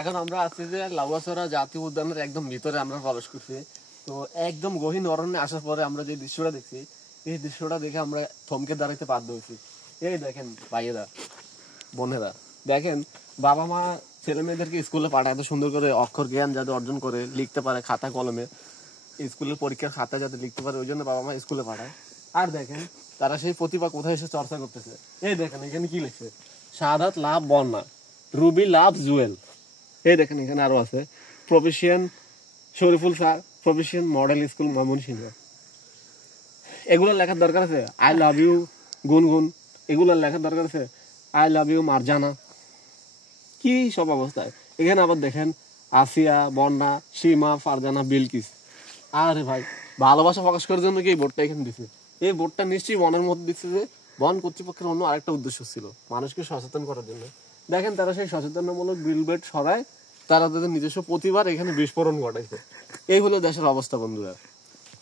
এখন আমরা আছি যে লাউয়াছড়া জাতীয় উদ্যানের একদম ভিতরে আমরা প্রবেশ করছি। তো একদম গহীন অরণ্যে আসার পরে আমরা যে দৃশ্যটা দেখছি, এই দৃশ্যটা দেখে আমরা থমকে দাঁড়াইতে বাধ্য হয়েছি। এই দেখেন ভাইয়েরা বোনেরা, দেখেন বাবা মা ছেলে মেয়েদেরকে স্কুলে পাঠায় এত সুন্দর করে অক্ষর জ্ঞান যাতে অর্জন করে লিখতে পারে খাতা কলমে, স্কুলের পরীক্ষার খাতা যাতে লিখতে পারে ওই জন্য বাবা মা স্কুলে পাঠায়। আর দেখেন তারা সেই প্রতিভা কোথায় এসে চর্চা করতেছে। এই দেখেন এখানে কি লিখছে, শাহাদাত লাভ বন্যা, রুবি লাভ জুয়েল। এই দেখেন এখানে আরো আছে profession Shariful sir, profession model school Mymensingh. এগুলো লেখার দরকার আছে। আই লাভ ইউ গুনগুন, এগুলো লেখার দরকার আছে। I love you Marjana. কি সব অবস্থায়। এখানে আবার দেখেন আসিয়া, বন্যা, সীমা, ফারজানা, বিলকিস। আরে ভাই ভালোবাসা প্রকাশ করার জন্য কি এই বোর্ডটা এখানে দিছে। এই বোর্ডটা নিশ্চয়ই বনের মধ্যে দিচ্ছে যে বন কর্তৃপক্ষের অন্য আরেকটা উদ্দেশ্য ছিল, মানুষকে সচেতন করার জন্য। দেখেন তারা সেই সচেতনমূলক বিলবোর্ড সরায়, তারা তাদের নিজস্ব প্রতিভার এখানে বিস্ফোরণ ঘটাইছে। এই হলো দেশের অবস্থা বন্ধুরা।